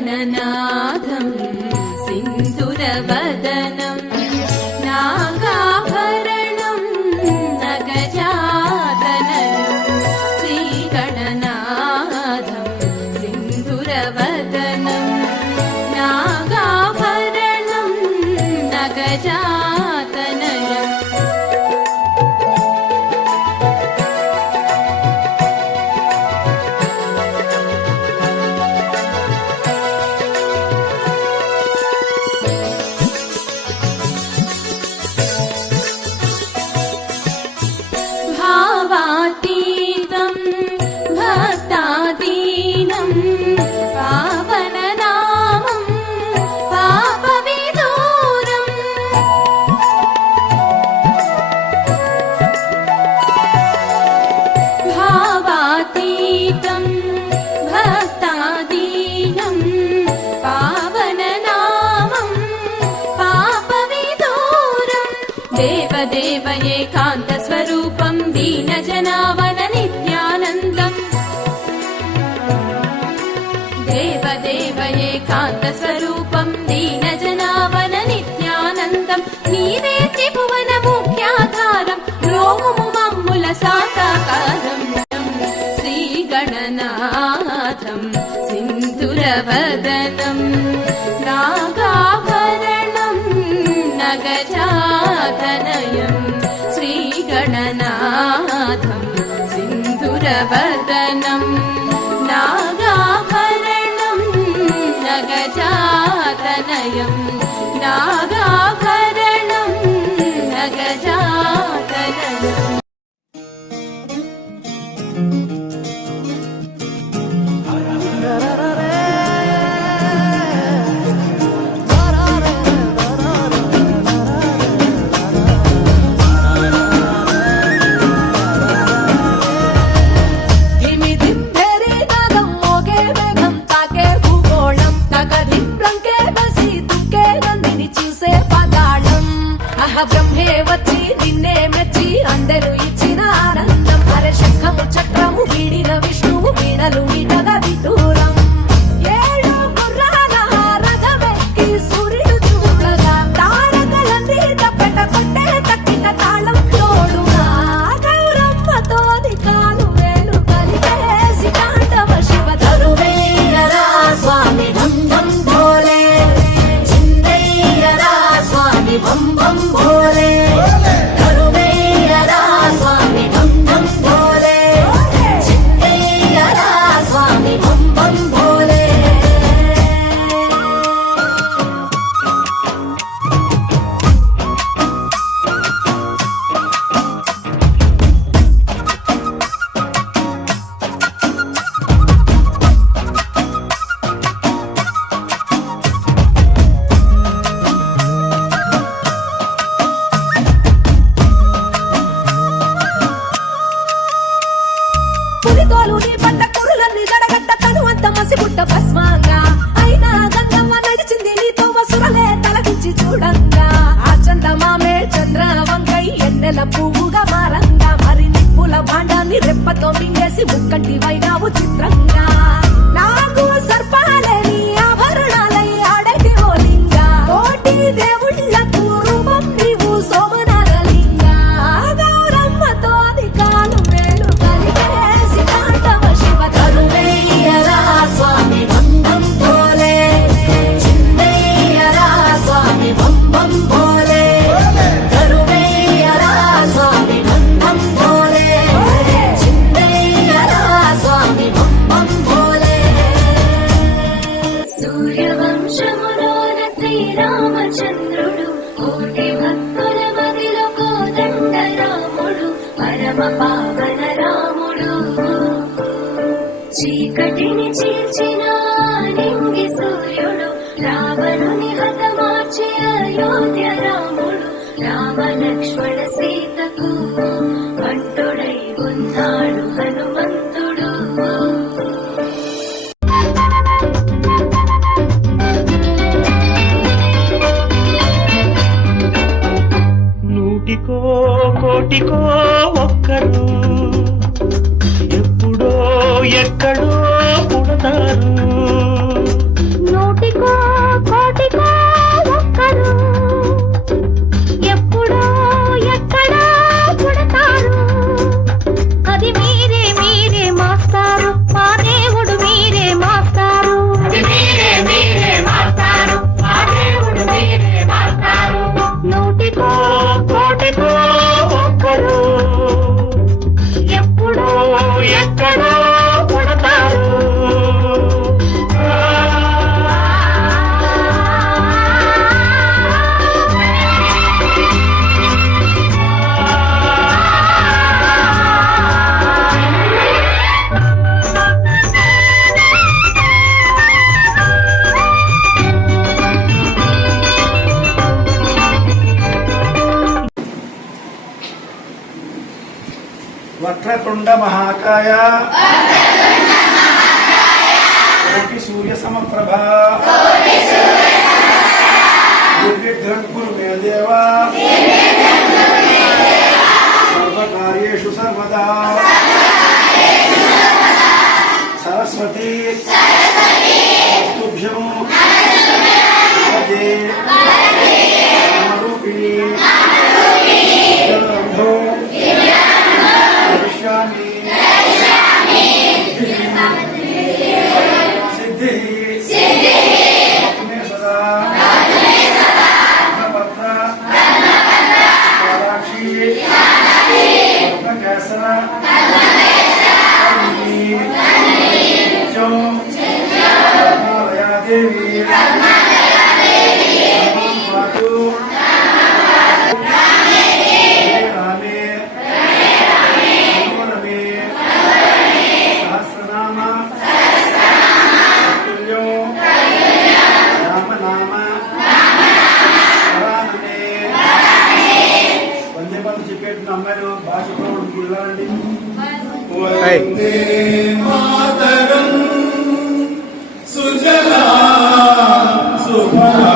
श्रीगणनाथं सिन्धुरवदनं नागाभरणं नगजातनयं श्रीगणनाथं सिन्धुरवदनं नागाभरणं नगजातनयम् भावातीतं भक्तादीनं पावननामं पापविदूरम् भावातीतं भक्तादीनं पावननामं पापविदूरम् देवदेव एकान्तस्वरूपं दीनजनावन नित्यानन्दम् देवदेव एकान्तस्वरूपं दीनजनावन नित्यानन्दम् नीवे त्रिभुवन मुख्याधारं रोमुमु मम्मुल साकाकारं श्रीगणनाथं सिन्धुरवदनं नागाभरणं नगजातनयं श्रीगणनाथं सिन्धुरवदनं नागाभरणं नगजातनयं नागाभरणं नगजातनयम् బ్రహ్మే వచ్చి నిన్నే మెచ్చి అందరూ ఇచ్చిన ఆనందం అరే శంఖము చక్రము వీడిన విష్ణువు వీణలు వీటగా విదూరం ఏడు గుర్రాల రథమెక్కి సూర్యుడు చూడగా తారకలన్నీ తప్పెట కొట్టే తక్కిన తాళం తోడుగా గౌరమ్మతోని కాలు వేలు కలిపేసి కాండవ శివ తరువేయరా స్వామి ధం ధం భోలే చిందయ్యరా స్వామి బం బం భోలే తరువేయరా స్వామి ధం ధం భోలే చిందయ్యరా స్వామి బం బం భోలే పులితోలుని పంట కురులన్నీ జడగడ్డ తను అంత మసిబుట్ట భస్మంగా అయినా గంగమ్మ నడిచింది నీతో వసురలే తలకించి చూడంగా ఆ చందమామే చంద్ర వంకై ఎన్నెల పువ్వుగా మారంగా మరి నిప్పుల భాండాన్ని రెప్పతో మింగేసి ముక్కంటి వైనావు చిత్రంగా నాకు సర్పాలే నీ ఆభరణాలై ఆడటి ఓ లింగా కోటి దేవుళ్ళకు రూపం నీవు సోమనాల లింగా గౌరమ్మతో కాలు వేలు కలిపేసి కాండవ శివ తరువేయరా స్వామి బం బం భోలే చిందయ్యరా స్వామి బం బం భోలే తరువేయరా స్వామి బం బం భోలే చిందయ్యరా స్వామి బం బం భోలే సూర్యవంశములోన శ్రీరామచంద్రుడు కోటి భక్తుల మదిలో కోదండ రాముడు పరమ పావన రాముడు చీకటిని చీల్చిన నింగి సూర్యుడు రావణుని హతమార్చి అయోధ్య రాముడు రామ లక్ష్మణ సీతకు భక్తుడై ఉన్నాడు హనుమంతుడు నూటికో కోటికో ఒక్కరు ఎప్పుడో ఎక్కడో పుడతారు. వక్రతుండ మహాకాయ కోటి సూర్య సమప్రభ నిర్విఘ్నం కురు మే దేవ సర్వకార్యేషు సర్వదా సరస్వతి స్తుభ్యం వదే నామరూపిణి జలరంభో వక్ష్యామి సిద్ధి మే సదా పత్ర కాలాక్షి కేసర దేవి పాటు రామే రమే సహస్రనామ తుల్యో రామనామ రామే వందే పదం చెప్పేట్టున్న అమ్మాయిలు భాష వెళ్ళాలండి. వందే మాతరం సుజలా సుఫలా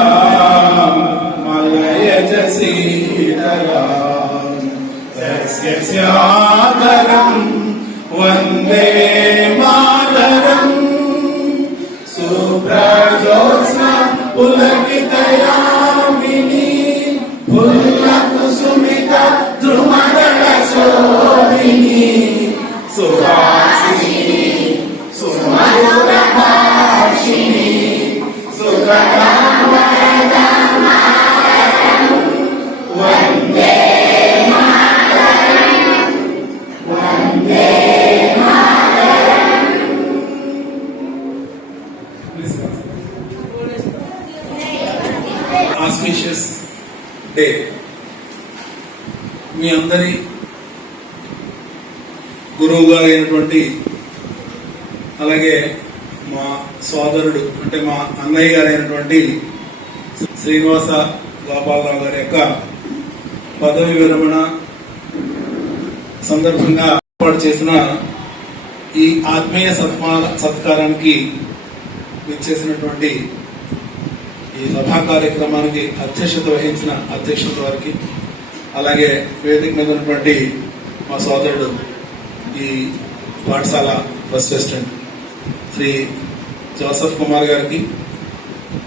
మలయజ శీతలా సస్యశ్యామలం వందే మాతరం సుప్రజోత్స్న పులకితయామిని పుల్లకుసుమిత ద్రుమదళ శోభిని సుహాసిని సుమధురభాషిణి వందే వందే ఆస్పీషియస్ డే మీ అందరి గురువు గారు అయినటువంటి అలాగే మా సోదరుడు అంటే మా అన్నయ్య గారు అయినటువంటి శ్రీనివాస గోపాలరావు గారి యొక్క పదవి విరమణ సందర్భంగా ఏర్పాటు చేసిన ఈ ఆత్మీయ సత్కారానికి విచ్చేసినటువంటి ఈ సభా కార్యక్రమానికి అధ్యక్షత వహించిన అధ్యక్షుల వారికి అలాగే వేదిక మీద ఉన్నటువంటి మా సోదరుడు ఈ పాఠశాల first assistant Shri Joseph Kumar గారికి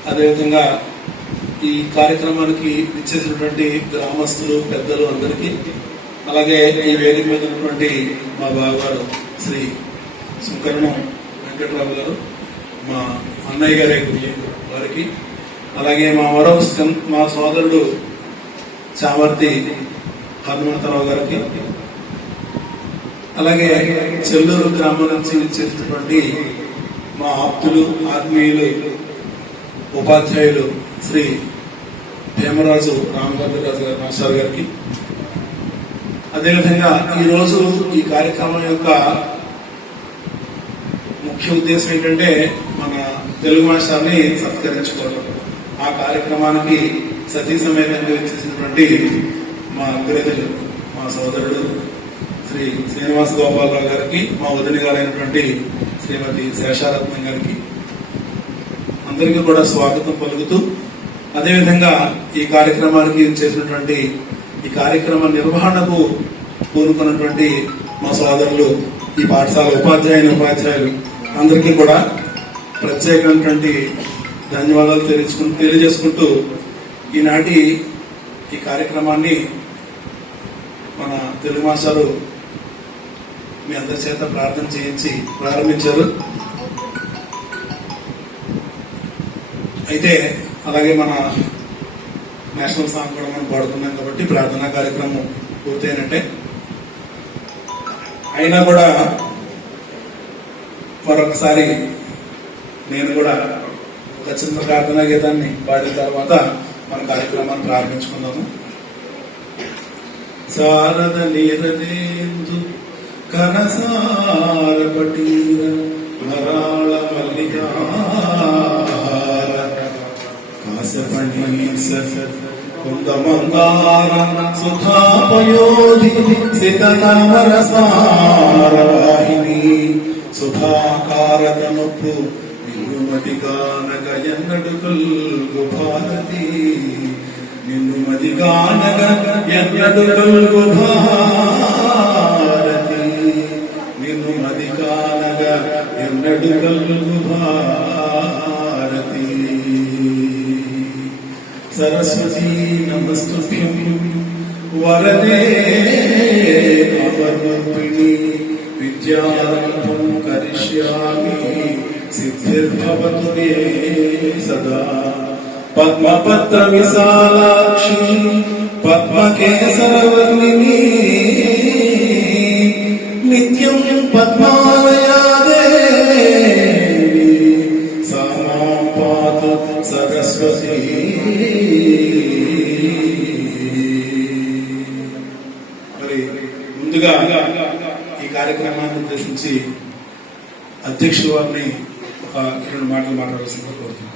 అదేవిధంగా ఈ కార్యక్రమానికి విచ్చేసినటువంటి గ్రామస్తులు పెద్దలు అందరికీ అలాగే ఈ వేదిక మీద ఉన్నటువంటి మా బావగారు శ్రీ సుకరణం వెంకట్రావు గారు మా అన్నయ్య గారి వారికి అలాగే మా సోదరుడు చామర్తి హనుమంతరావు గారికి అలాగే చెల్లూరు గ్రామం నుంచి విచ్చేసినటువంటి మా ఆప్తులు ఆత్మీయులు ఉపాధ్యాయులు శ్రీ భీమరాజు రామభద్రరాజు గారు మాస్టర్ గారికి అదేవిధంగా ఈరోజు ఈ కార్యక్రమం యొక్క ముఖ్య ఉద్దేశం ఏంటంటే మన తెలుగు మాస్టర్ని సత్కరించుకోవడం. ఆ కార్యక్రమానికి సతీ సమేతంగా వచ్చేసినటువంటి మా అగ్రజులు మా సోదరుడు శ్రీ శ్రీనివాస గోపాలరావు గారికి మా వదిన గారైనటువంటి శ్రీమతి శేషారత్నం గారికి అందరికీ కూడా స్వాగతం పలుకుతూ అదేవిధంగా ఈ కార్యక్రమానికి చేసినటువంటి ఈ కార్యక్రమ నిర్వహణకు పూనుకున్నటువంటి మా సోదరులు ఈ పాఠశాల ఉపాధ్యాయులు అందరికీ కూడా ప్రత్యేకమైనటువంటి ధన్యవాదాలు తెలియజేసుకుంటూ ఈనాటి ఈ కార్యక్రమాన్ని మన తెలుగు మాస్టారు మీ అందరి చేత ప్రార్థన చేయించి ప్రారంభించారు. అయితే అలాగే మన నేషనల్ సాంగ్ కూడా మనం పాడుతున్నాం కాబట్టి ప్రార్థనా కార్యక్రమం పూర్తయినట్టే. అయినా కూడా మరొకసారి నేను కూడా ఒక చిన్న ప్రార్థనా గీతాన్ని పాడిన తర్వాత మన కార్యక్రమాన్ని ప్రారంభించుకుందాము. శారద నీరదేందు కనసార పటీర మరాళ మల్లికార కాశపణి కుందమందార సుధాపయోధి సితనామరసారవాహిని సుధాకారతనుపు నిన్నుమతిగానగ ఎన్నడు కల్గు భారతి నిన్నుమతిగానగ ఎన్నడు కల్గు భారతి నిన్నుమతిగానగ ఎన్నడు కల్గు భారతి సరస్వతీ నమస్తుభ్యం వరదే కామరూపిణి విద్యారంభం కరిష్యామి సిద్ధిర్భవతు మే సదా పద్మపత్ర విశాలాక్షి పద్మకేసరవర్ణిని నిత్యం పద్మాలయా దేవి సా మాం పాతు సరస్వతీ. మరి ముందుగా ఈ కార్యక్రమాన్ని ఉద్దేశించి అధ్యక్షుల వారిని ఒక 2 మాటలు మాట్లాడాల్సిందిగా కోరుతున్నాను.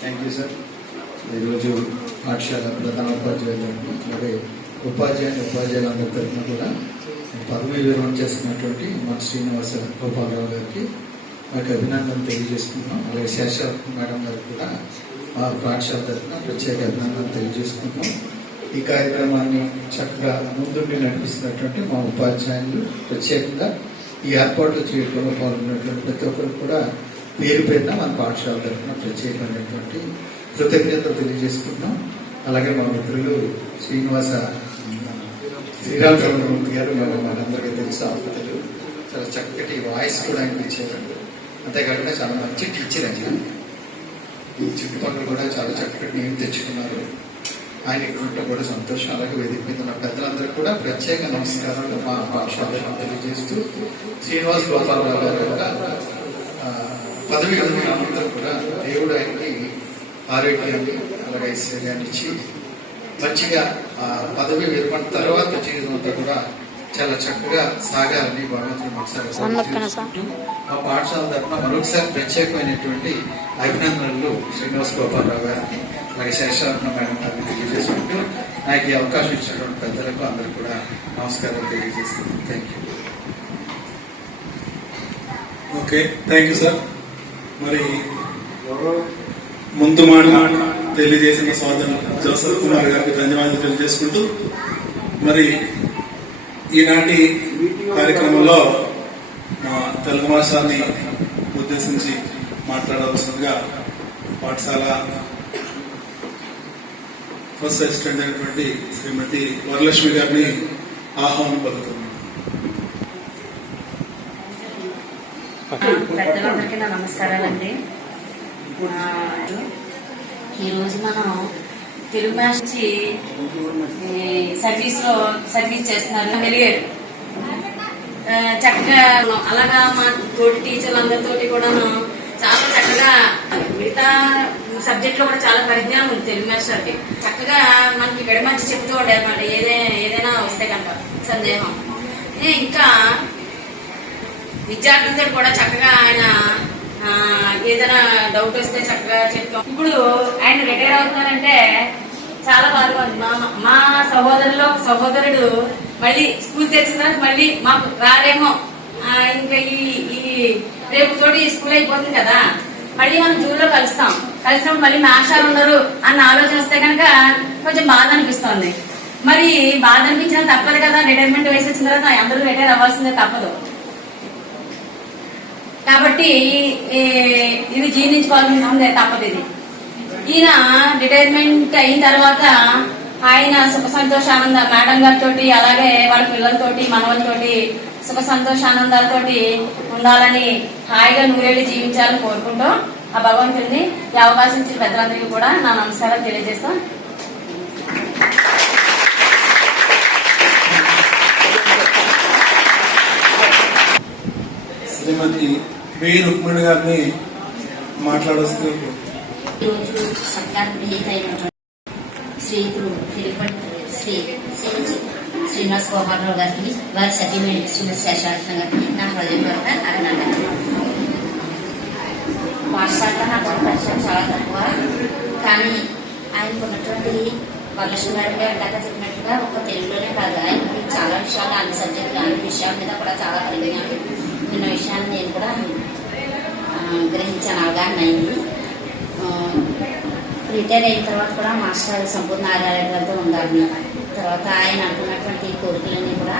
Thank you sir. ఈరోజు పాఠశాల ప్రధాన ఉపాధ్యాయులకు అలాగే ఉపాధ్యాయులందరి తరఫున కూడా పదవి విరమణ చేస్తున్నటువంటి మన శ్రీనివాస గోపాలరావు గారికి వారికి అభినందనలు తెలియజేస్తున్నాం. అలాగే శేషావతి మేడం గారికి కూడా మా పాఠశాల తరఫున ప్రత్యేక అభినందనలు తెలియజేస్తున్నాం. ఈ కార్యక్రమాన్ని చక్కగా ముందుండి నడిపిస్తున్నటువంటి మా ఉపాధ్యాయులు, ప్రత్యేకంగా ఈ ఏర్పాట్లు చేయడంలో పాల్గొన్నటువంటి ప్రతి ఒక్కరు కూడా పేరు పేరున మన పాఠశాల తరఫున ప్రత్యేకమైనటువంటి కృతజ్ఞతలు తెలియజేసుకుంటున్నాం. అలాగే మా మిత్రులు శ్రీరామచంద్రమూర్తి గారు మనందరికీ తెలుసు, ఆసుపత్రులు చాలా చక్కటి వాయిస్ కూడా ఆయనకు ఇచ్చారు. అంతేకాకుండా చాలా మంచి టీచర్ ఆయన. ఈ చుట్టుపక్కల కూడా చాలా చక్కటి నేమ్ తెచ్చుకున్నారు. ఆయన ఇక్కడ ఉంటే కూడా సంతోషం. అలాగే వేదిక మీద ఉన్న పెద్దలందరూ కూడా ప్రత్యేక నమస్కారాలు మా పాఠశాల తెలియజేస్తూ శ్రీనివాస్ గోపాలరావు గారు యొక్క పదవి అందరూ కూడా దేవుడు ఆయనకి ఆరోగ్యాన్ని అలాగే ఐశ్వర్యాన్ని ఇచ్చి మంచిగా పదవి విరమణ తర్వాత జీవితం అంతా కూడా చాలా చక్కగా సాగాలని భగవంతుని ఒకసారి మా పాఠశాల తరఫున మరొకసారి ప్రత్యేకమైనటువంటి అభినందనలు శ్రీనివాస్ గోపాలరావు గారిని అలాగే శేషావతి మేడం గారిని తెలియజేసుకుంటూ నాకు ఈ అవకాశం ఇచ్చినటువంటి పెద్దలకు అందరూ కూడా నమస్కారాలు తెలియజేస్తున్నాను. Thank you. Okay, thank you sir. మరి ముందు మాట తెలియజేసిన సోదరు జోసఫ్ కుమార్ గారికి ధన్యవాదాలు తెలియజేసుకుంటూ మరి ఈనాటి కార్యక్రమంలో తెలుగు భాషని ఉద్దేశించి మాట్లాడవలసిందిగా పాఠశాల ఫస్ట్ అసిస్టెంట్ అయినటువంటి శ్రీమతి వరలక్ష్మి గారిని ఆహ్వానం పలుకుతున్నాను. పెద్దలందరికీ నా నమస్కారాలండి. ఈరోజు మనం తెలుగు భాష సర్వీస్ చేస్తున్నారు వెలిగాడు చక్కగా. అలాగా మా తోటి టీచర్లందరితో కూడా చాలా చక్కగా మిగతా సబ్జెక్ట్ లో కూడా చాలా పరిజ్ఞానం ఉంది తెలుగు మాస్టర్కి. చక్కగా మనకి విడమర్చి చెప్తూ ఉండేది ఏదైనా వస్తే కనుక సందేహం. ఇంకా విద్యార్థులతో కూడా చక్కగా ఆయన ఏదైనా డౌట్ వస్తే చక్కగా చెప్తాం. ఇప్పుడు ఆయన రిటైర్ అవుతున్నారంటే చాలా బాధగా ఉంది. మా సహోదరుడు మళ్ళీ స్కూల్ తెచ్చిన తర్వాత మళ్ళీ మాకు రారేమో, ఇంకా ఈ రేపు తోటి స్కూల్ అయిపోతుంది కదా, మళ్ళీ మనం జూన్లో కలిసినప్పుడు మళ్ళీ మాస్టర్ ఉండరు అన్న ఆలోచన వస్తే కనుక కొంచెం బాధ అనిపిస్తుంది. మరి బాధ అనిపించినా తప్పదు కదా, రిటైర్మెంట్ వయసు వచ్చిన తర్వాత అందరూ రిటైర్ అవ్వాల్సిందే తప్పదు. కాబట్టి ఇది జీర్ణించుకోవాల్సిందే తప్పదు. ఇది ఈయన రిటైర్మెంట్ అయిన తర్వాత ఆయన సుఖ సంతోషానంద మేడం గారితో అలాగే వాళ్ళ పిల్లలతోటి మనవలతోటి సుఖ సంతోషానందాలతోటి ఉండాలని హాయిగా నూరేళ్లు జీవించాలని కోరుకుంటూ ఆ భగవంతుడిని ఈ అవకాశం ఇచ్చిన పెద్దలందరికీ కూడా నా నమస్కారాలు తెలియజేస్తాం. శ్రీమతి వి రుక్మిణి గారిని మాట్లాడాల్సింది. ఈరోజు సత్కార గ్రహీత అయినటువంటి శ్రీకులు శ్రీ శ్రీనివాస్ గోపాలరావు గారికి, వారి సతీమణి శ్రీమతి శేషావతి గారికి నా హృదయపూర్వక అభినందనలు. మాస్టర్తో నాకు పరిచయం చాలా తక్కువ. కానీ ఆయనకు ఉన్నటువంటి వరలక్ష్మి గారి ఇందాక చెప్పినట్టుగా ఒక తెలుగులోనే కాదు, ఆయనకి చాలా విషయాలు, అన్ని సబ్జెక్టులు, అన్ని విషయాల మీద కూడా చాలా పరిజ్ఞానం ఉన్న విషయాన్ని నేను కూడా గ్రహించాను, అవగాహన అయింది. రిటైర్ అయిన తర్వాత కూడా మాస్టర్ సంపూర్ణ ఆధారాలతో ఉండాలని, తర్వాత ఆయన అనుకున్నటువంటి కోరికలన్నీ కూడా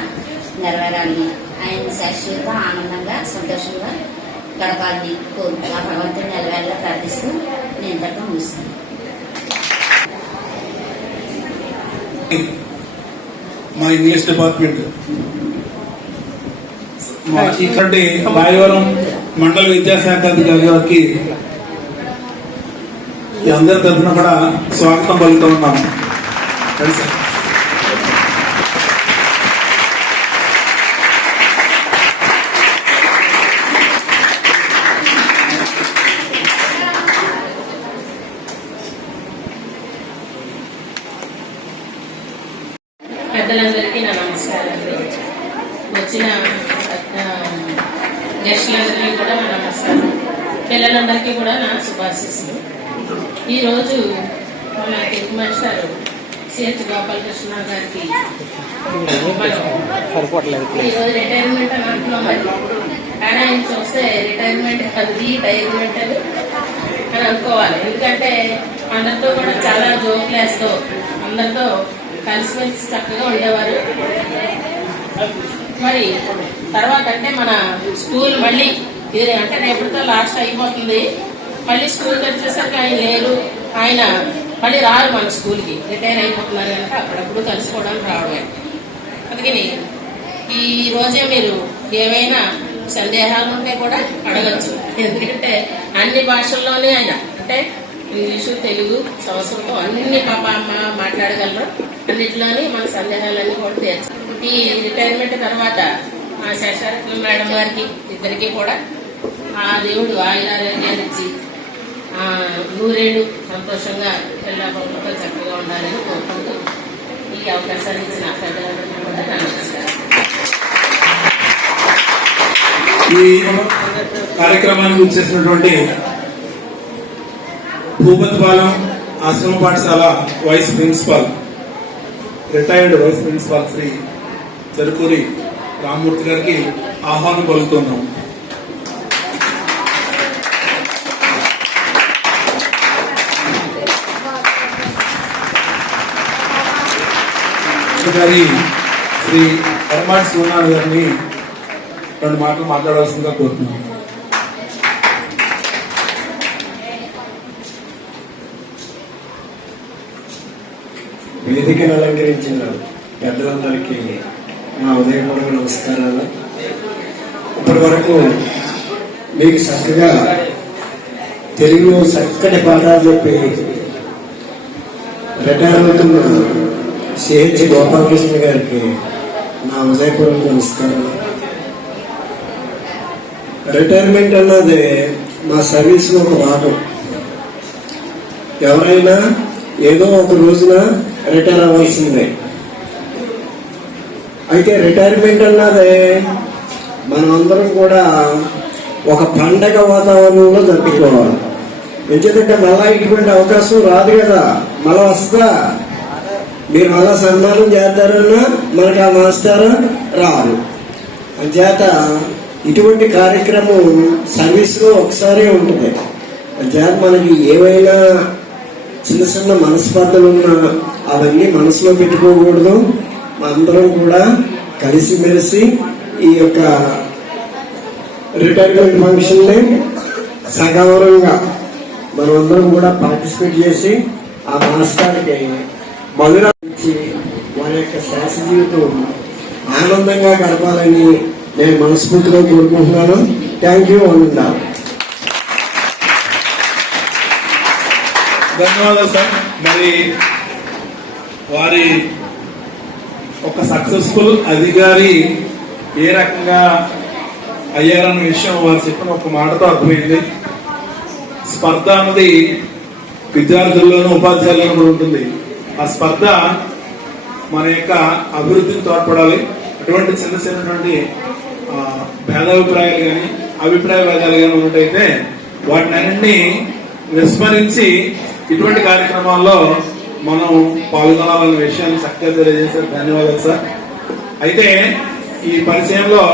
నెరవేరాలని, ఆయన శాశ్వత ఆనందంగా సంతోషంగా గడపాలని కోరుకు ఆ భగవంతుని నెరవేరేలా ప్రార్థిస్తూ నేను ఇంతటితో ముగిస్తాను. మా ఇంగ్లీష్ డిపార్ట్మెంట్ ఇక్కడి రాయవరం మండల విద్యాశాఖ అధికారి గారికి అందరి తరఫున కూడా స్వాగతం పలుకుతూ ఉన్నాం. పెద్దలందరికీ నా నమస్కారాలు. వచ్చిన గెస్టులందరికీ కూడా నా నమస్కారం. పిల్లలందరికీ కూడా నా శుభాశీస్సులు. ఈరోజు మన తెలుగు మాస్టర్ సిహెచ్ గోపాలకృష్ణ గారికి ఈరోజు రిటైర్మెంట్ అని అంటున్నాం. మరి కానీ ఆయన చూస్తే రిటైర్మెంట్ అది రిటైర్మెంట్ అని అనుకోవాలి. ఎందుకంటే అందరితో కూడా చాలా జోకులు వేస్తూ అందరితో కలిసిమెలిసి చక్కగా ఉండేవారు. మరి తర్వాత అంటే మన స్కూల్ మళ్ళీ ఇది అంటే రేపటితో లాస్ట్ అయిపోతుంది. మళ్ళీ స్కూల్కి వచ్చేసరికి ఆయన లేరు, ఆయన మళ్ళీ రారు మన స్కూల్కి, రిటైర్ అయిపోతున్నారు కనుక అప్పుడప్పుడు కలుసుకోవడానికి రావడమే. అందుకని ఈ రోజే మీరు ఏమైనా సందేహాలు ఉంటే కూడా అడగచ్చు. ఎందుకంటే అన్ని భాషల్లోనే ఆయన అంటే ఇంగ్లీషు, తెలుగు, సంస్కృతం అన్ని పాప అమ్మ మాట్లాడగలరు. అన్నిట్లోని మన సందేహాలన్నీ కూడా తీర్చు. ఈ రిటైర్మెంట్ తర్వాత మా శేషారత్న మేడం గారికి ఇద్దరికి కూడా ఆ దేవుడు ఆయురారోగ్యాలు ఇచ్చి నూరేళ్ళు సంతోషంగా పిల్లలతో చక్కగా ఉండాలని కోరుకుంటూ ఈ అవకాశాన్ని ఇచ్చిన పెద్దలందరికీ కూడా నా నమస్కారం. ఈ కార్యక్రమానికి వచ్చేసినటువంటి భూపతిపాలెం ఆశ్రమ పాఠశాల vice principal, retired vice principal Shri Cherukuri Rammurthy గారికి ఆహ్వానం పలుకుతున్నాం. గారి శ్రీ పరమాటి సూర్యనారాయణ గారిని 2 మాటలు మాట్లాడాల్సిందిగా కోరుతున్నాం. వేదికను అలంకరించిన పెద్దలందరికీ నా ఉదయపూర్వక నమస్కారాలు. ఇప్పటి వరకు మీకు చక్కగా తెలుగులో చక్కటి పాఠాలు చెప్పి రిటైర్ అవుతున్న సిహెచ్ గోపాలకృష్ణ గారికి నా ఉదయపూర్వక నమస్కారాలు. రిటైర్మెంట్ అన్నది మా సర్వీస్లో ఒక భాగం. ఎవరైనా ఏదో ఒక రోజున రిటైర్ అవ్వాల్సిందే. అయితే రిటైర్మెంట్ అన్నది మనమందరం కూడా ఒక పండగ వాతావరణంలో జరుపుకోవాలి. ఎందుకంటే మళ్ళా ఇటువంటి అవకాశం రాదు కదా, మళ్ళా వస్తుందా? మీరు మళ్ళా సన్మానం చేస్తారన్నా మనకు ఆ మాస్టర్ రాదు. అంచేత ఇటువంటి కార్యక్రమం సర్వీస్లో ఒకసారి ఉంటుంది. అంచేత మనకి ఏవైనా చిన్న చిన్న మనస్పర్ధలు ఉన్నా అవన్నీ మనసులో పెట్టుకోకూడదు. అందరం కూడా కలిసిమెలిసి ఈ యొక్క రిటైర్మెంట్ ఫంక్షన్ని సగౌరవంగా మనమందరం కూడా పార్టిసిపేట్ చేసి ఆ మాస్టర్కి మధురా ఇచ్చి వారి యొక్క శాస జీవితం ఆనందంగా గడపాలని నేను మనస్ఫూర్తిగా కోరుకుంటున్నాను. Thank you. ధన్యవాదాలు సార్. మరి వారి ఒక సక్సెస్ఫుల్ అధికారి ఏ రకంగా అయ్యారన్న విషయం వారు చెప్పిన ఒక మాటతో అర్థమైంది. స్పర్ధ అన్నది విద్యార్థుల్లోనూ ఉపాధ్యాయుల్లోనూ కూడా ఉంటుంది. ఆ స్పర్ధ మన యొక్క అభివృద్ధికి తోడ్పడాలి. అటువంటి చిన్న చిన్నటువంటి భేదాభిప్రాయాలు కానీ అభిప్రాయ భేదాలు కానీ ఉన్నట్టయితే వాటిని అన్నింటినీ విస్మరించి ఇటువంటి కార్యక్రమాల్లో మనం పాల్గొనాలన్న విషయాన్ని చక్కగా తెలియజేశారు. ధన్యవాదాలు సార్. అయితే ఈ పరిచయంలో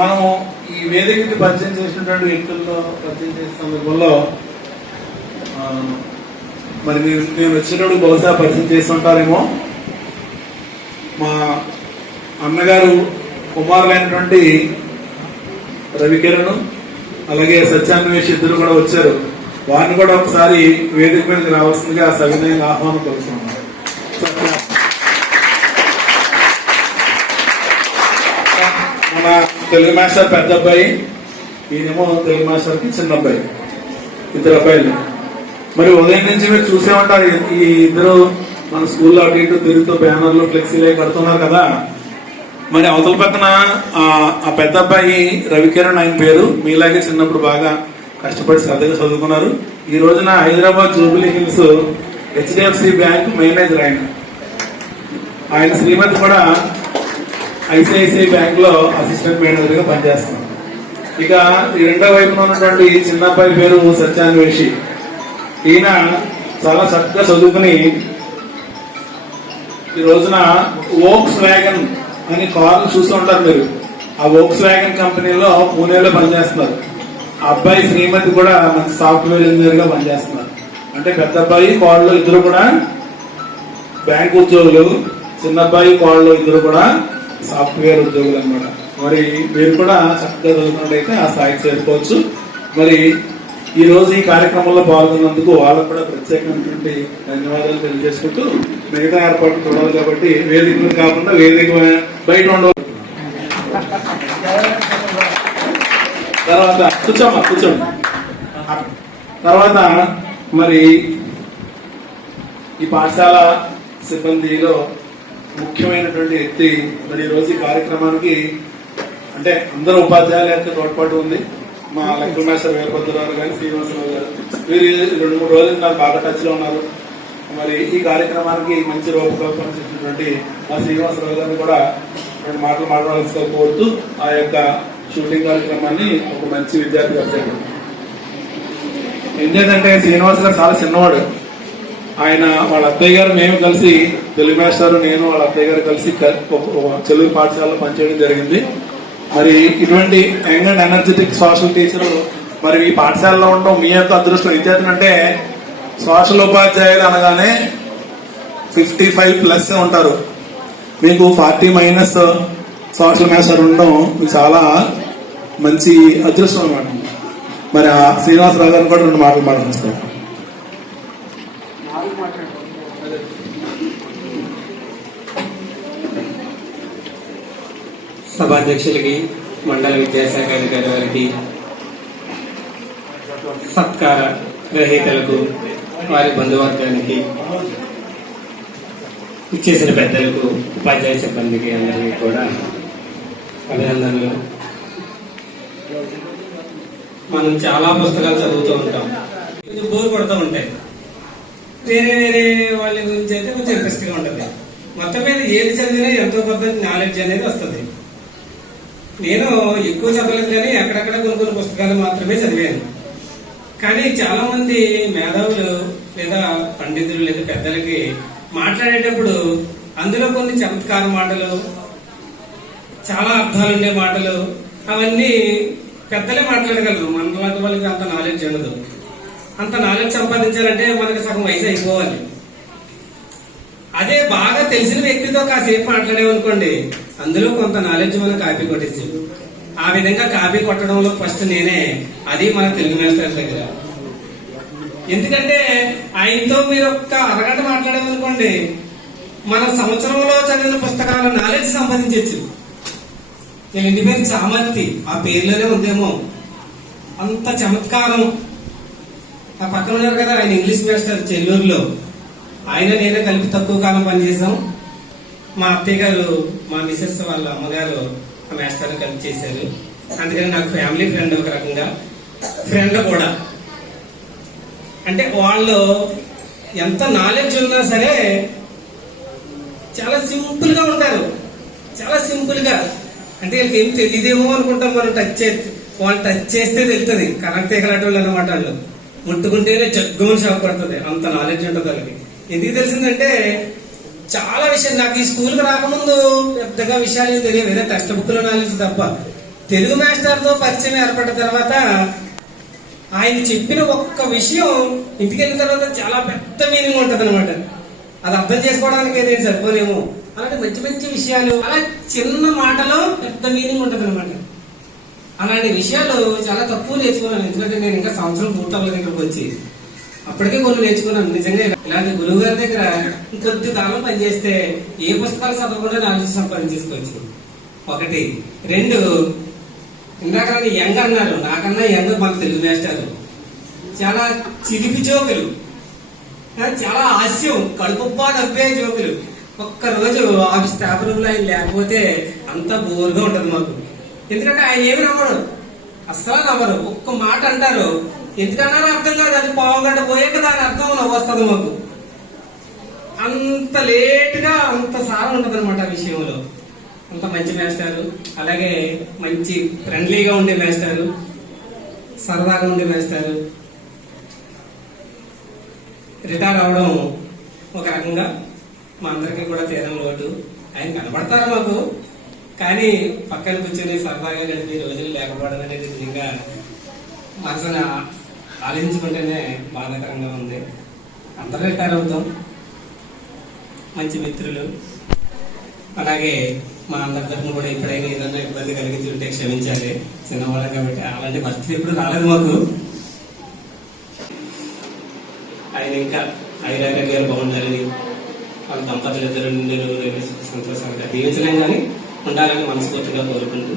మనం ఈ వేదికకి పరిచయం చేసినటువంటి వ్యక్తుల్లో పరిచయం చేసిన సందర్భంలో మరి నేను వచ్చినప్పుడు బహుశా పరిచయం చేసి ఉంటారేమో. మా అన్నగారు కుమారులైనటువంటి రవికిరణ్ అలాగే సత్యాన్వేష్ ఇద్దరు కూడా వచ్చారు. వారిని కూడా ఒకసారి వేదిక మీదకి రావాల్సిందిగా సవినయంగా ఆహ్వానం పలుకుతున్నాం. మన తెలుగు మాస్టర్ పెద్ద అబ్బాయి, ఈయనేమో తెలుగు మాస్టర్కి చిన్న అబ్బాయి, ఇద్దరు అబ్బాయిలు. మరి ఉదయం నుంచి మీరు చూసే ఉంటారు, ఈ ఇద్దరు మన స్కూల్లో అటు ఇటు తిరుగుతూ బ్యానర్లు ఫ్లెక్సీలు కడుతున్నారు కదా. మరి అవతల పక్కన ఆ పెద్ద అబ్బాయి రవికిరణ్ ఆయన పేరు. మీలాగే చిన్నప్పుడు బాగా కష్టపడి శ్రద్ధగా చదువుకున్నారు. ఈ రోజున Hyderabad jubilee hills HDFC bank manager ఆయన శ్రీమతి కూడా ICICI బ్యాంక్ లో అసిస్టెంట్ మేనేజర్ గా పనిచేస్తున్నారు. ఇక ఈ రెండో వైపున ఉన్నటువంటి చిన్న అబ్బాయి పేరు సత్యాన్వేషి. ఈయన చాలా చక్కగా చదువుకుని ఈ రోజున వోక్స్ వ్యాగన్ అని కార్లు చూస్తూ ఉంటారు మీరు. ఆ వోక్స్ వ్యాగన్ కంపెనీలో పూణేలో పనిచేస్తున్నారు. ఆ అబ్బాయి శ్రీమతి కూడా మంచి సాఫ్ట్వేర్ ఇంజనీర్ గా పనిచేస్తున్నారు. అంటే పెద్ద అబ్బాయి కోడలు ఇద్దరు కూడా బ్యాంక్ ఉద్యోగులు, చిన్న అబ్బాయి కోడలు ఇద్దరు కూడా సాఫ్ట్వేర్ ఉద్యోగులు అనమాట. మరి మీరు కూడా చక్కగా చదువుకున్నట్టయితే ఆ స్థాయికి చేరుకోవచ్చు. మరి ఈ రోజు ఈ కార్యక్రమంలో పాల్గొన్నందుకు వాళ్ళకు కూడా ప్రత్యేకమైనటువంటి ధన్యవాదాలు తెలియజేసుకుంటూ, మిగతా ఏర్పాట్లు చూడాలి కాబట్టి వేదిక మీద కాకుండా వేదిక బయట ఉండవు. తర్వాత కూర్చోండి. తర్వాత మరి ఈ పాఠశాల సిబ్బందిలో ముఖ్యమైనటువంటి వ్యక్తి మరి ఈ రోజు ఈ కార్యక్రమానికి అంటే అందరూ ఉపాధ్యాయుల యొక్క తోడ్పాటు ఉంది. మా లెక్కల మాస్టర్ వీరభద్రరావు కానీ శ్రీనివాసరావు గారు వీరు 2-3 రోజులు నాకు బాగా టచ్ లో ఉన్నారు. మరి ఈ కార్యక్రమానికి మంచి రూపకల్పన చేసినటువంటి మా శ్రీనివాసరావు గారిని కూడా 2 మాటలు మాట్లాడాల్సి కోరుతూ ఆ యొక్క షూటింగ్ కార్యక్రమాన్ని ఒక మంచి విద్యార్థి వచ్చాడు. ఎందుకంటే శ్రీనివాసరావు చాలా చిన్నవాడు. ఆయన వాళ్ళ అత్తయ్య గారు మేము కలిసి తెలుగు మాస్టర్ నేను వాళ్ళ అత్తయ్య గారు కలిసి తెలుగు పాఠశాలలో పనిచేయడం జరిగింది. మరి ఇటువంటి young and energetic social teacher మరి ఈ పాఠశాలలో ఉండడం మీ యొక్క అదృష్టం. విద్యార్థులు అంటే సోషల్ ఉపాధ్యాయులు అనగానే 55+ ఉంటారు, మీకు 40- సోషల్ మాస్టర్ ఉండడం మీకు చాలా మంచి అదృష్టం అన్నమాట. మరి ఆ శ్రీనివాసరావు గారిని కూడా 2 మాటలు మాట్లాడుతున్నారు. సభాధ్యక్షులకి, మండల విద్యాశాఖ అధికారి వారికి, సత్కార గ్రహీతలకు, వారి బంధువర్గానికి, ఇచ్చేసిన పెద్దలకు, ఉపాధ్యాయ సిబ్బందికి అందరికీ కూడా అభినందనలు. మనం చాలా పుస్తకాలు చదువుతూ ఉంటాం, కొంచెం బోర్ పడుతూ ఉంటాయి. వేరే వాళ్ళ గురించి అయితే కొంచెం ఇంట్రెస్ట్గా ఉంటుంది. మొత్తం మీద ఏది చదివినా ఎంతో కొంత నాలెడ్జ్ అనేది వస్తుంది. నేను ఎక్కువ చదవలేదు కానీ అక్కడక్కడ కొన్ని పుస్తకాలు మాత్రమే చదివాను. కానీ చాలా మంది మేధావులు లేదా పండితులు లేదా పెద్దలకి మాట్లాడేటప్పుడు అందులో కొన్ని చమత్కార మాటలు, చాలా అర్థాలుండే మాటలు, అవన్నీ పెద్దలే మాట్లాడగలరు. మనలాంటి వాళ్ళకి అంత నాలెడ్జ్ ఉండదు. అంత నాలెడ్జ్ సంపాదించాలంటే మనకి సగం వయసు అయిపోవాలి. అదే బాగా తెలిసిన వ్యక్తితో కాసేపు మాట్లాడేమనుకోండి, అందులో కొంత నాలెడ్జ్ మనం కాపీ కొట్టేసి, ఆ విధంగా కాపీ కొట్టడంలో ఫస్ట్ నేనే. అది మన తెలుగు మాస్టర్ దగ్గర. ఎందుకంటే ఆయనతో మీరు ఒక్క అరగంట మాట్లాడేమనుకోండి, మన సంవత్సరంలో చదివిన పుస్తకాల నాలెడ్జ్ సంపాదించవచ్చు. నేను ఇంటి పేరు చామర్తి, ఆ పేరులోనే ఉందేమో అంత చమత్కారం. ఆ పక్కన ఉన్నారు కదా ఆయన ఇంగ్లీష్ మాస్టర్ చెల్లూరులో, ఆయన నేనే కలిపి తక్కువ కాలం పనిచేసాం. మా అత్తయ్య గారు, మా మిసెస్ వాళ్ళ అమ్మగారు ఆ మాస్టర్ కలిపి చేశారు. అందుకని నాకు ఫ్యామిలీ ఫ్రెండ్, ఒక రకంగా ఫ్రెండ్ కూడా. అంటే వాళ్ళు ఎంత నాలెడ్జ్ ఉన్నా సరే చాలా సింపుల్ గా ఉంటారు. చాలా సింపుల్ గా, అంటే వీళ్ళకి ఏం తెలియదేమో అనుకుంటాం మనం వాళ్ళు టచ్ చేస్తే తెలుస్తుంది. కరెంట్ ఎగలాటోళ్ళు అనమాట. వాళ్ళు ముట్టుకుంటేనే జగ్గుమని షాక్ పడుతుంది, అంత నాలెడ్జ్ ఉంటుంది వాళ్ళకి. ఎందుకు తెలిసిందంటే చాలా విషయం నాకు ఈ స్కూల్కి రాకముందు పెద్దగా విషయాలు ఏం తెలియదు, ఏదో టెక్స్ట్ బుక్లో నాలెడ్జ్ తప్ప. తెలుగు మాస్టర్తో పరిచయం ఏర్పడిన తర్వాత ఆయన చెప్పిన ఒక్క విషయం ఇంటికి వెళ్ళిన తర్వాత చాలా పెద్ద మీనింగ్ ఉంటుంది అనమాట. అది అర్థం చేసుకోవడానికి నేను సరిపోలేము. అలాంటి మంచి మంచి విషయాలు అలా చిన్న మాటలో పెద్ద మీనింగ్ ఉంటుంది అనమాట. అలాంటి విషయాలు చాలా తక్కువ నేర్చుకున్నాను. ఎందుకంటే నేను ఇంకా సంవత్సరం పూర్తవ్వలేదు ఇక్కడికి వచ్చి, అప్పటికే కొన్ని నేర్చుకున్నాను. నిజంగా ఇలాంటి గురువు గారి దగ్గర ఇంకొద్ది కాలం పనిచేస్తే ఏ పుస్తకాలు చదవకుండా నాలెడ్జ్ సంపాదించేసుకోవచ్చు. ఒకటి. రెండు, ఇందాక యంగ్ అన్నారు, నాకన్నా యంగ్ మన తెలుగు మాస్టర్. చాలా చిలిపి జోకులు, చాలా హాస్యం, కడుపుబ్బా నవ్వే జోకులు. ఒక్కరోజు ఆఫీస్ స్టాఫ్ రూమ్ లో ఆయన లేకపోతే అంతా బోర్గా ఉంటది మాకు. ఎందుకంటే ఆయన ఏమి నమ్మడు, అస్సలు నమ్మరు. ఒక్క మాట అంటారు, ఎందుకన్నారో అర్థం కాదు, అది పావు గంట పోయాక దాని అర్థం వస్తుంది మాకు. అంత లేట్గా అంత సారం ఉంటది అనమాట ఆ విషయంలో. అంత మంచి మాస్టారు. అలాగే మంచి ఫ్రెండ్లీగా ఉండే మాస్టారు, సరదాగా ఉండే మాస్టారు. రిటైర్ అవడం ఒక రకంగా మా అందరికీ కూడా తీరం లోటు. ఆయన కనబడతారు మాకు, కానీ పక్కన కూర్చొని సరదాగా గడిపి రోజులు లేకపోవడం అనేది నిజంగా మనసుని ఆలోచించుకుంటేనే బాధాకరంగా ఉంది. అందరూ రిటైర్ అవుతాం. మంచి మిత్రులు. అలాగే మా అందరికీ కూడా ఎప్పుడైనా ఏదైనా ఇబ్బంది కలిగించుంటే క్షమించాలి, చిన్నవాళ్ళం కాబట్టి. అలాంటి పరిస్థితి ఎప్పుడు రాలేదు మాకు. ఆయన ఇంకా ఐరాగ్యాలు బాగుండాలని, వాళ్ళ దంపతులు ఇద్దరు నుండి సంతోషంగా దీవించలేం కానీ ఉండాలని మనస్ఫూర్తిగా కోరుకుంటూ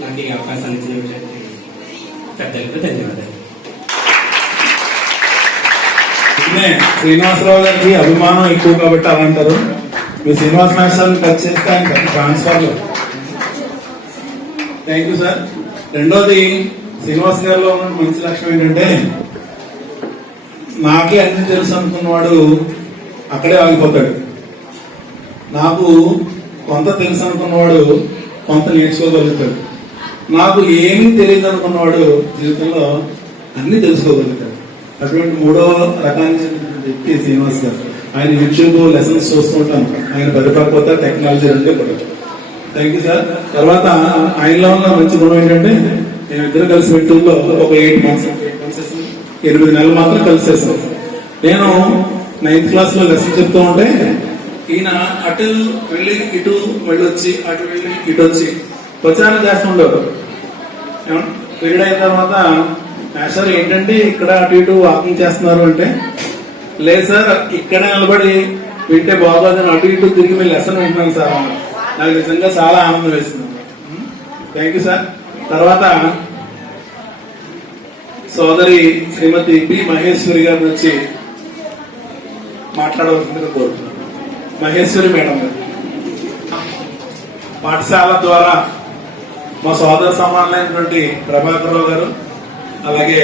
నాకు ఈ అవకాశాన్ని ఇచ్చినటువంటి పెద్దలకు ధన్యవాదాలు. శ్రీనివాసరావు గారికి అభిమానం ఎక్కువ కాబట్టి అలా అంటారు. మీ శ్రీనివాస్ మాస్టర్ని టచ్ చేస్తే ఆయన ట్రాన్స్ఫర్లు. Thank you sir. రెండోది, శ్రీనివాస్ గారిలో ఉన్న మంచి లక్షణం ఏంటంటే నాకే అన్ని తెలుసు అనుకున్నవాడు అక్కడే ఆగిపోతాడు. నాకు కొంత తెలుసు అనుకున్నవాడు కొంత నేర్చుకోగలుగుతాడు. నాకు ఏమీ తెలియదు అనుకున్నవాడు జీవితంలో అన్ని తెలుసుకోగలుగుతాడు. అటువంటి మూడో రకానికి చెందిన వ్యక్తి శ్రీనివాస్ గారు. ఆయన యూట్యూబ్ లెసన్స్ చూస్తూ ఉంటాను. ఆయన పరిపక్వత, టెక్నాలజీ రెండే కూడా. Thank you sir. తర్వాత ఆయనలో ఉన్న మంచి గుణం ఏంటంటే మేము ఇద్దరు కలిసి మెట్రూల్లో ఒక 8 months 8 నెలలు మాత్రం కలిసేసాం. నేను 9th క్లాస్ లో లెసన్ చెప్తూ ఉంటే ఈయన అటు వెళ్ళి ఇటు మళ్ళీ వచ్చి, అటు వెళ్ళి ఇటు వచ్చి ప్రచారం చేస్తుండేవారు. పీరియడ్ అయిన తర్వాత సార్ ఏంటంటే ఇక్కడ అటు ఇటు వాకింగ్ చేస్తున్నారు అంటే, లేదు సార్ ఇక్కడే నిలబడి వింటే బాగోదని అటు ఇటు తిరిగి మేము లెసన్ వింటున్నాను సార్. నాకు నిజంగా చాలా ఆనందం వేస్తుంది. Thank you sir. తర్వాత సోదరి శ్రీమతి పి మహేశ్వరి గారిని వచ్చి మాట్లాడవలసిందిగా కోరుతున్నాను. మహేశ్వరి మేడం గారు పాఠశాల ద్వారా మా సోదర సమానమైనటువంటి ప్రభాకర్ రావు గారు, అలాగే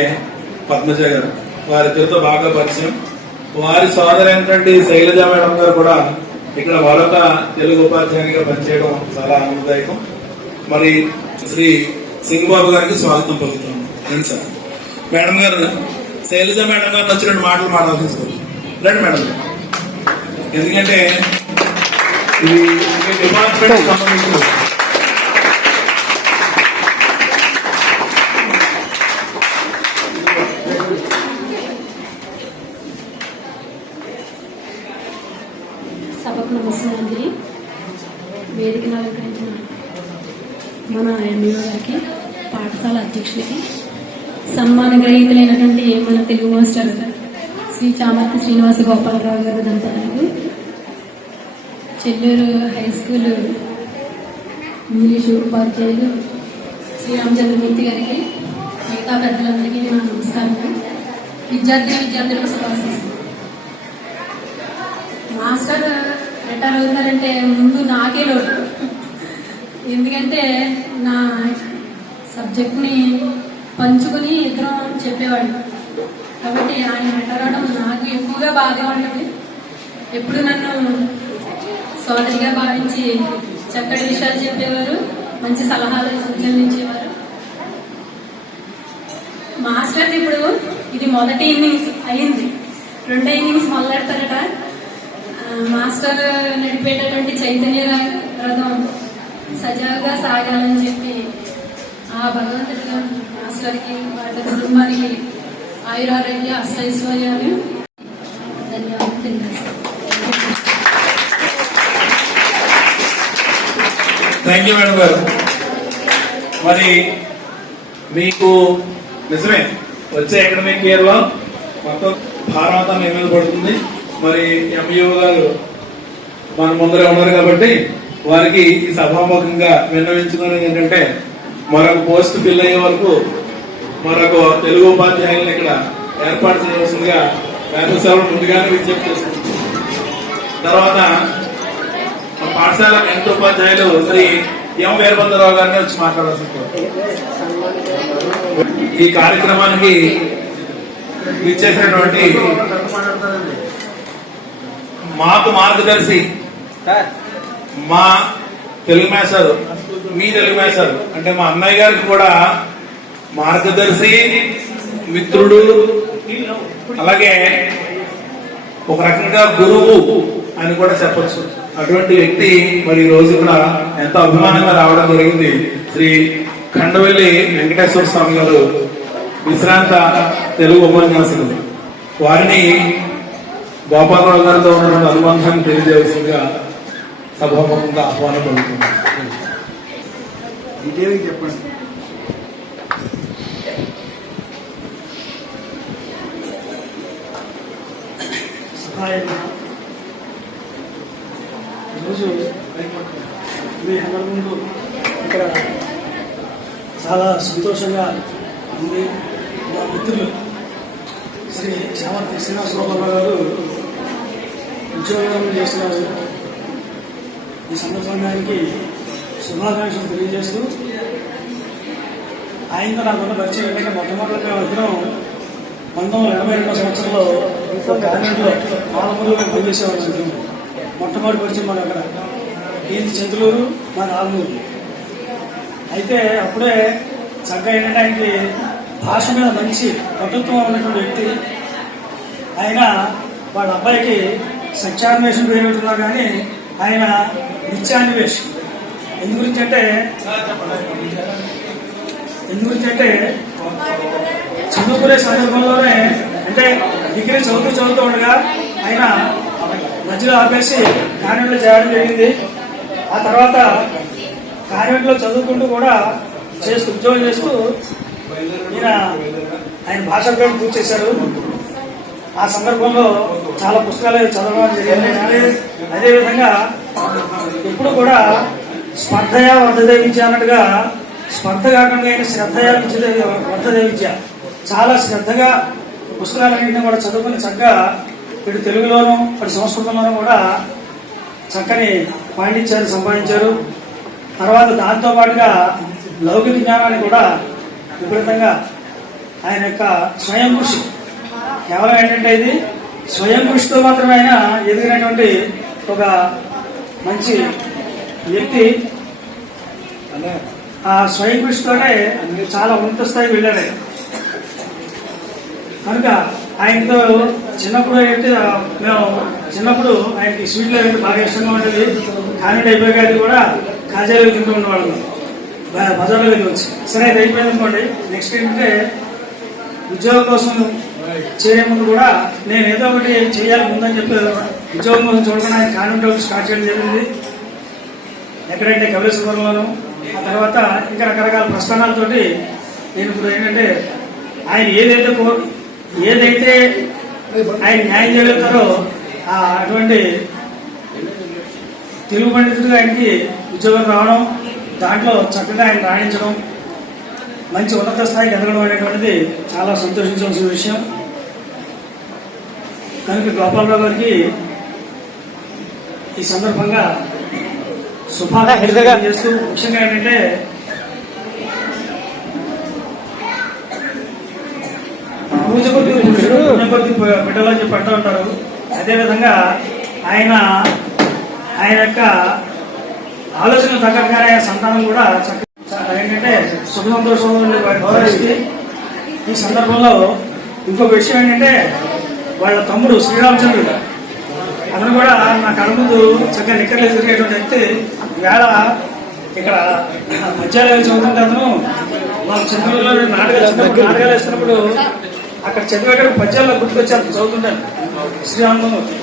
పద్మజ గారు, వారిద్దరితో బాగా పరిచయం. వారి సోదరైనటువంటి శైలజ మేడం గారు కూడా ఇక్కడ మరొక తెలుగు ఉపాధ్యాయునిగా పనిచేయడం చాలా ఆనందదాయకం. మరి శ్రీ సింగబాబు గారికి స్వాగతం పలుకుతున్నాం. రండి సార్. మేడం గారు, శైలజ మేడం గారు వచ్చి 2 మాటలు మాట్లాడుతున్నారు. రండి మేడం గారు. ఎందుకంటే ఇది డిపార్ట్మెంట్ సంబంధించిన సభకు నమస్కారం. వేదికను అలంకరించిన మన ఎంఈఓ గారికి, పాఠశాల అధ్యక్షుడికి, సన్మాన గ్రహీతులైనటువంటి మన తెలుగు మాస్టర్ శ్రీ చామర్తి శ్రీనివాస గోపాలరావు గారు దంపతులకు, చెల్లూరు హై స్కూల్ ఇంగ్లీషు ఉపాధ్యాయులు శ్రీరామచంద్రమూర్తి గారికి, మిగతా పెద్దలందరికీ నా నమస్కారం. విద్యార్థులకు శుభాశిస్తున్నాను. మాస్టర్ రిటైర్ అవుతారంటే ముందు నాకే లోటు. ఎందుకంటే నా సబ్జెక్ట్ని పంచుకుని ఇద్దరం చెప్పేవాడు కాబట్టి ఆయన రిటైర్ అవడం నాకు ఎక్కువగా బాగా ఉంటుంది. ఎప్పుడు నన్ను సోదరిగా భావించి చక్కటి విషయాలు చెప్పేవారు, మంచి సలహాలు సూచనలు ఇచ్చేవారు. మొదటి ఇన్నింగ్స్ అయింది, రెండో ఇన్నింగ్స్ మొదలెడతారట. మాస్టర్ నడిపేటటువంటి చైతన్య రథం సజావుగా సాగాలని చెప్పి ఆ భగవంతుడిగా మాస్టర్కి వాళ్ళ కుటుంబానికి ఆయురారోగ్య అష్టైశ్వర్యాలు ధన్యవాదాలు తెలియజేస్తాను. థ్యాంక్ యూ మేడం గారు. మరి మీకు నిజమే వచ్చే అకాడమిక్ ఇయర్ లో మొత్తం భారత మీ మీద పడుతుంది. మరి ఎంఈఓ గారు మన ముందరే ఉన్నారు కాబట్టి వారికి ఈ సభాముఖంగా విన్నవించుకునేది ఏంటంటే మరొక పోస్ట్ ఫిల్ అయ్యే వరకు మరొక తెలుగు ఉపాధ్యాయులను ఇక్కడ ఏర్పాటు చేయవలసిందిగా వేదసేవలు ముందుగానే విజ్ఞప్తి చేస్తుంది. తర్వాత పాఠశాల ఎంత ఉపాధ్యాయులు శ్రీ ఎం వీరభద్రరావు గారిని వచ్చి మాట్లాడాల్సింది. ఈ కార్యక్రమానికి ఇచ్చేసినటువంటి మాకు మార్గదర్శి మా తెలుగు మేసారు, మీ తెలుగు మేసారు అంటే మా అన్నయ్య గారికి కూడా మార్గదర్శి, మిత్రుడు, అలాగే ఒక రకంగా గురువు అని కూడా చెప్పచ్చు. అటువంటి వ్యక్తి మరి ఈ రోజు కూడా ఎంతో అభిమానంగా రావడం జరిగింది. శ్రీ ఖండవెల్లి వెంకటేశ్వర స్వామి గారు విశ్రాంత తెలుగు ఉపన్యాసకులు. వారిని గోపాలరావు గారితో ఉన్నటువంటి అనుబంధాన్ని తెలియజేయవలసిందిగా సభాముఖంగా ఆహ్వానం పలుకుతుంది. చెప్పండి. ఈరోజు మీ అందరి ముందు ఇక్కడ చాలా సంతోషంగా ఉంది. మా మిత్రులు శ్రీ చామర్తి శ్రీనివాసరావు గారు ఉద్యోగం చేస్తున్నారు. ఈ సందర్భానికి శుభాకాంక్షలు తెలియజేస్తూ ఆయనతో నాకున్న పరిచయం ఏంటంటే మొట్టమొదటి మేము ఇద్దరం 1982 సంవత్సరంలో గవర్నమెంట్లో ఆలమూరులో పనిచేసేవాళ్ళం. మొట్టమొదటి పరిచయం మాకు అక్కడ ఈయన చంద్రూరు, మా ఆలమూరు. అయితే అప్పుడే చక్కగా ఏంటంటే ఆయనకి భాష మీద మంచి పటుత్వం ఉన్నటువంటి వ్యక్తి. ఆయన వాళ్ళ అబ్బాయికి సత్యాన్వేషణ పేరు పెట్టున్నా కానీ ఆయన నిత్యాన్వేష్. ఎందు గురించి అంటే చదువుకునే సందర్భంలోనే అంటే డిగ్రీ చదువుతూ ఉండగా ఆయన మధ్యలో ఆపేసి కాన్వెంట్లో చేరడం జరిగింది. ఆ తర్వాత కాన్వెంట్లో చదువుకుంటూ కూడా ఉద్యోగం చేస్తూ ఆయన భాషా గ్రంథం పూర్తి చేశారు. ఆ సందర్భంలో చాలా పుస్తకాలు చదవడం జరిగింది. అదేవిధంగా ఎప్పుడు కూడా స్పర్ధయా వర్ధదే విద్య అన్నట్టుగా స్పర్ధ కాకుండా ఆయన శ్రద్ధయా వర్ధదే విద్య చాలా శ్రద్ధగా పుస్తకాలన్నింటినీ కూడా చదువుకుని చక్కగా ఇటు తెలుగులోను అటు సంస్కృతంలోనూ కూడా చక్కని పాండిత్యాన్ని సంపాదించారు. తర్వాత దాంతో పాటుగా లౌకిక జ్ఞానాన్ని కూడా విపరీతంగా ఆయన యొక్క స్వయం కృషి, కేవలం ఏంటంటే ఇది స్వయం కృషితో మాత్రమే ఆయన ఎదిగినటువంటి ఒక మంచి వ్యక్తి. ఆ స్వయం కృషితోనే చాలా ఉన్నత స్థాయికి వెళ్ళారు. కనుక ఆయనతో చిన్నప్పుడు ఏంటి మేము చిన్నప్పుడు ఆయనకి స్వీట్లు ఏంటి బాగా ఇష్టంగా ఉండేది. కాన్వెంట్ అయిపోయాక కూడా కాజాలు తింటూ ఉండేవాళ్ళు బజార్లో వెళ్ళి వచ్చి. సరే అది అయిపోయింది అనుకోండి. నెక్స్ట్ ఏంటంటే ఉద్యోగం కోసం చేరే ముందు కూడా నేను ఏదో ఒకటి చేయాలి ముందని చెప్పి ఉద్యోగం కోసం చూడకుండా ఆయన కాన్వెంట్ స్టార్ట్ చేయడం జరిగింది. ఎక్కడంటే కపిలేశ్వరంలోను. ఆ తర్వాత ఇంకా రకరకాల ప్రస్థానాలతోటి నేను ఇప్పుడు ఏంటంటే ఆయన ఏదైతే ఆయన న్యాయం చేయగలుగుతారో అటువంటి తెలుగు పండితుడిగా ఆయనకి ఉద్యోగం రావడం, దాంట్లో చక్కగా ఆయన రాణించడం, మంచి ఉన్నత స్థాయికి ఎదగడం అనేటువంటిది చాలా సంతోషించవలసిన విషయం. కనుక గోపాలరావు గారికి ఈ సందర్భంగా శుభాకాంక్షలు చేస్తూ ముఖ్యంగా ఏంటంటే పూజ కొద్ది పురుషుడు పుణ్యం కొద్ది బిడ్డలని చెప్పి అంటూ ఉంటారు. అదేవిధంగా ఆయన యొక్క ఆలోచన తగ్గట్టుగా ఆయన సంతానం కూడా ఏంటంటే సుఖ సంతోషంలో గౌరవించి ఈ సందర్భంలో ఇంకొక విషయం ఏంటంటే వాళ్ళ తమ్ముడు శ్రీరామచంద్రుడు అతను కూడా నా కళ్ళ ముందు చక్కగా నిక్కర్లేదు తిరిగేటువంటి వ్యక్తి. వేళ ఇక్కడ మధ్యాహ్నం చదువుతుంటే అతను మాకు చిన్నపిల్లలు నాటకాలు వేస్తున్నప్పుడు అక్కడ చదివేటప్పుడు పద్యాల్లో గుర్తుకొచ్చి చదువుతుంటాను. శ్రీరామమూర్తి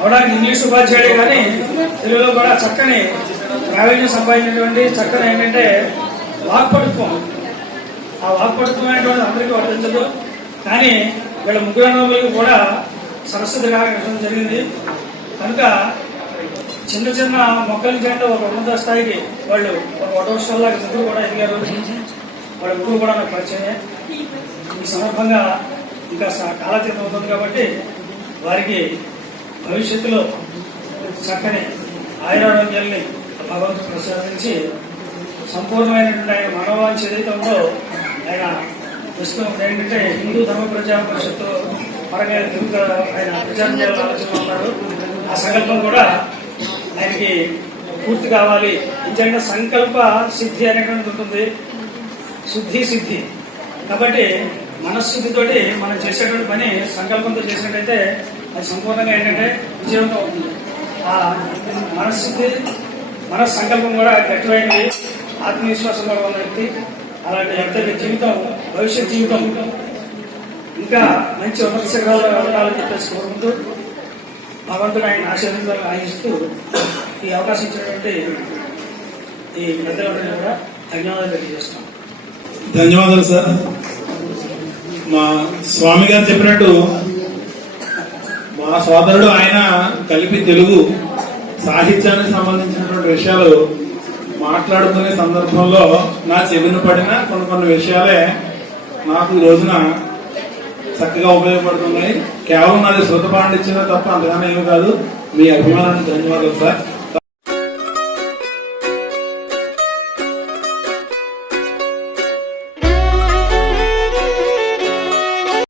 అవడానికి ఇంగ్లీష్ ఉపాధ్యాయుడే కానీ తెలుగులో కూడా చక్కని ప్రావీణ్యం సంపాదించినటువంటి చక్కని ఏంటంటే వాక్పటుత్వం. ఆ వాక్పటుత్వం అనేటువంటి అందరికీ వర్తించదు. కానీ వీళ్ళ ముగ్గురు అన్నదమ్ములకు కూడా సరస్వతి కావడం జరిగింది. కనుక చిన్న చిన్న మొక్కల నుంచి ఒక ఉన్నత స్థాయికి వాళ్ళు ఒక 1 వర్షాల్లాగా ముగ్గురు కూడా ఎదిగారు. వాళ్ళ ముగ్గురు కూడా నాకు పరిచయం. ఈ సందర్భంగా ఇంకా కాలతీతం అవుతుంది కాబట్టి వారికి భవిష్యత్తులో చక్కని ఆయురారోగ్యాల్ని భగవంతుడు ప్రసాదించి సంపూర్ణమైనటువంటి ఆయన మానవాంఛ ఏదైతే ఉందో ఆయన ప్రస్తుతం ఏంటంటే హిందూ ధర్మ ప్రజా పరిషత్తు పరంగా ఆయన ప్రచారం చేయాలని ఆలోచన ఉన్నారు. ఆ సంకల్పం కూడా ఆయనకి పూర్తి కావాలి. నిజంగా సంకల్ప సిద్ధి అనేటువంటిది ఉంటుంది, శుద్ధి సిద్ధి. కాబట్టి మనశ్శుద్ధితోటి మనం చేసేటువంటి పని సంకల్పంతో చేసినట్టయితే అది సంపూర్ణంగా ఏంటంటే విజయవంతం అవుతుంది. ఆ మనశ్శుద్ధి మనస్సంకల్పం కూడా గట్టిమైనది, ఆత్మవిశ్వాసం కూడా ఉన్న వ్యక్తి. అలాంటి వ్యక్తి జీవితం భవిష్యత్ జీవితం ఇంకా మంచి ఉన్నత శిఖరాలు వెళ్ళాలని చెప్పేసి కోరుకుంటూ భగవంతుడు ఆయన ఆశీర్వాదాలు ఆశిస్తూ ఈ అవకాశం ఇచ్చినటువంటి ఈ పెద్దలందరినీ కూడా ధన్యవాదాలు తెలియజేస్తాం. ధన్యవాదాలు సార్. మా స్వామి గారు చెప్పినట్టు మా సోదరుడు ఆయన కలిపి తెలుగు సాహిత్యానికి సంబంధించినటువంటి విషయాలు మాట్లాడుకునే సందర్భంలో నా చెవిన పడిన కొన్ని విషయాలే నాకు ఈ రోజున చక్కగా ఉపయోగపడుతున్నాయి. కేవలం నాది శృత పాండిత్యమే తప్ప అంతగానే ఏమి కాదు. మీ అభిమానానికి ధన్యవాదాలు సార్.